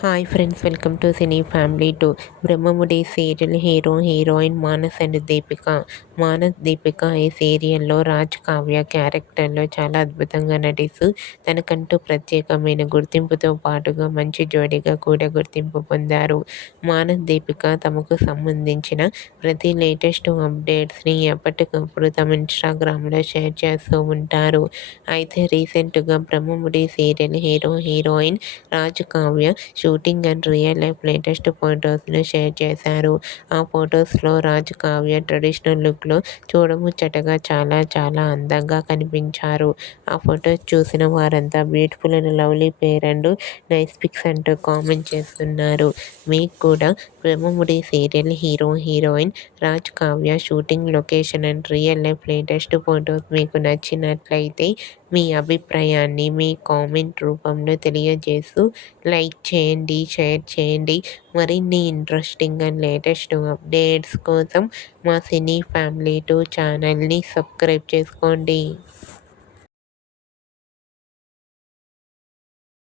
Hi friends, welcome to cine family 2. Brahmamudi serial hero heroine Manas and Deepika. Manas Deepika ఈ సీరియల్లో రాజ్ కావ్య క్యారెక్టర్లో చాలా అద్భుతంగా నటిస్తూ తనకంటూ ప్రత్యేకమైన గుర్తింపుతో పాటుగా మంచి జోడీగా కూడా గుర్తింపు పొందారు. మానస్ దీపిక తమకు సంబంధించిన ప్రతి లేటెస్ట్ అప్డేట్స్ని ఎప్పటికప్పుడు తమ ఇన్స్టాగ్రామ్లో షేర్ చేస్తూ ఉంటారు. అయితే రీసెంట్గా Brahmamudi serial hero heroine Raj Kavya shooting and real life latest ఫొటోస్ను షేర్ చేశారు. ఆ ఫొటోస్లో రాజ్ కావ్య ట్రెడిషనల్ లుక్లో చూడముచ్చటగా చాలా చాలా అందంగా కనిపించారు. ఆ ఫొటోస్ చూసిన వారంతా beautiful and lovely pair and nice pics అంటూ కామెంట్ చేస్తున్నారు. మీకు కూడా Brahmamudi serial hero heroine Raj Kavya shooting location and real life latest photos మీకు నచ్చినట్లయితే మీ అభిప్రాయాన్ని మీ కామెంట్ రూపంలో తెలియజేస్తూ లైక్ చేయండి, షేర్ చేయండి. మరిన్ని ఇంట్రెస్టింగ్ అండ్ లేటెస్ట్ అప్డేట్స్ కోసం మా సినీ ఫ్యామిలీ 2 ఛానల్ని సబ్స్క్రైబ్ చేసుకోండి.